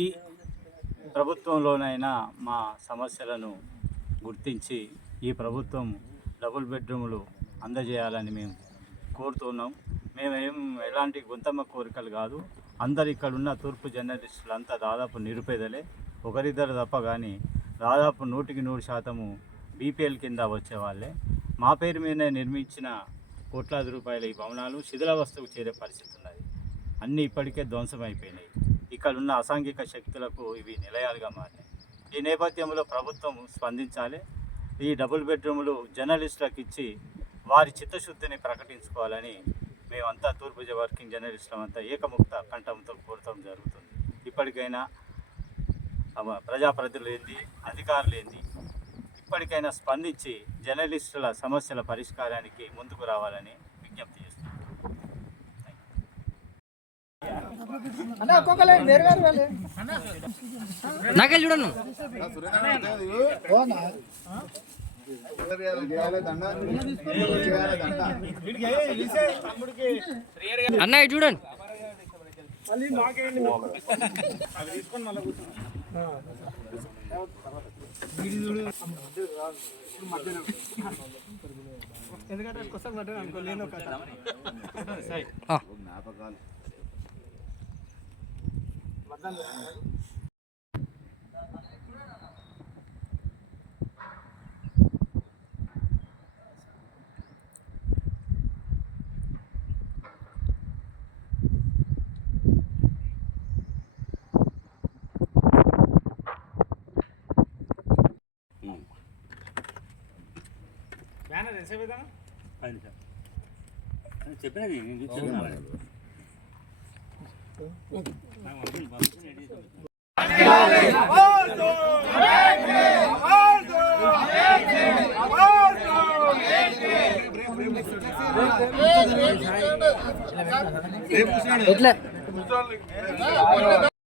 ఈ ప్రభుత్వంలోనైనా మా సమస్యలను గుర్తించి ఈ ప్రభుత్వం డబుల్ బెడ్రూములు అందజేయాలని మేము కోరుతున్నాం. మేమేం ఎలాంటి గుంతమ్మ కోరికలు కాదు. అందరు ఇక్కడున్న తూర్పు జర్నలిస్టులు అంతా దాదాపు నిరుపేదలే, ఒకరిద్దరు తప్ప. కానీ దాదాపు 100% బీపీఎల్ కింద వచ్చేవాళ్ళే. మా పేరు మీదనే నిర్మించిన కోట్లాది రూపాయల ఈ భవనాలు శిథిలావస్థకు చేరే పరిస్థితి ఉన్నది. అన్నీ ఇప్పటికే ధ్వంసమైపోయినాయి. ఇక్కడున్న అసాంఘిక శక్తులకు ఇవి నిలయాలుగా మారినాయి. ఈ నేపథ్యంలో ప్రభుత్వం స్పందించాలి. ఈ డబుల్ బెడ్రూములు జర్నలిస్టులకు ఇచ్చి వారి చిత్తశుద్ధిని ప్రకటించుకోవాలని మేమంతా తూర్పు వర్కింగ్ జర్నలిస్టులమంతా ఏకముక్త కంఠంతో కోరటం జరుగుతుంది. ఇప్పటికైనా ప్రజాప్రతినిధులు ఏంది, అధికారులు ఏంది, ఇప్పటికైనా స్పందించి జర్నలిస్టుల సమస్యల పరిష్కారానికి ముందుకు రావాలని విజ్ఞప్తి చేస్తున్నాం. అన్నయ్య చూడండి. ఎందుకంటే కోసం అనుకోలేను చెప్పినది ఎట్లా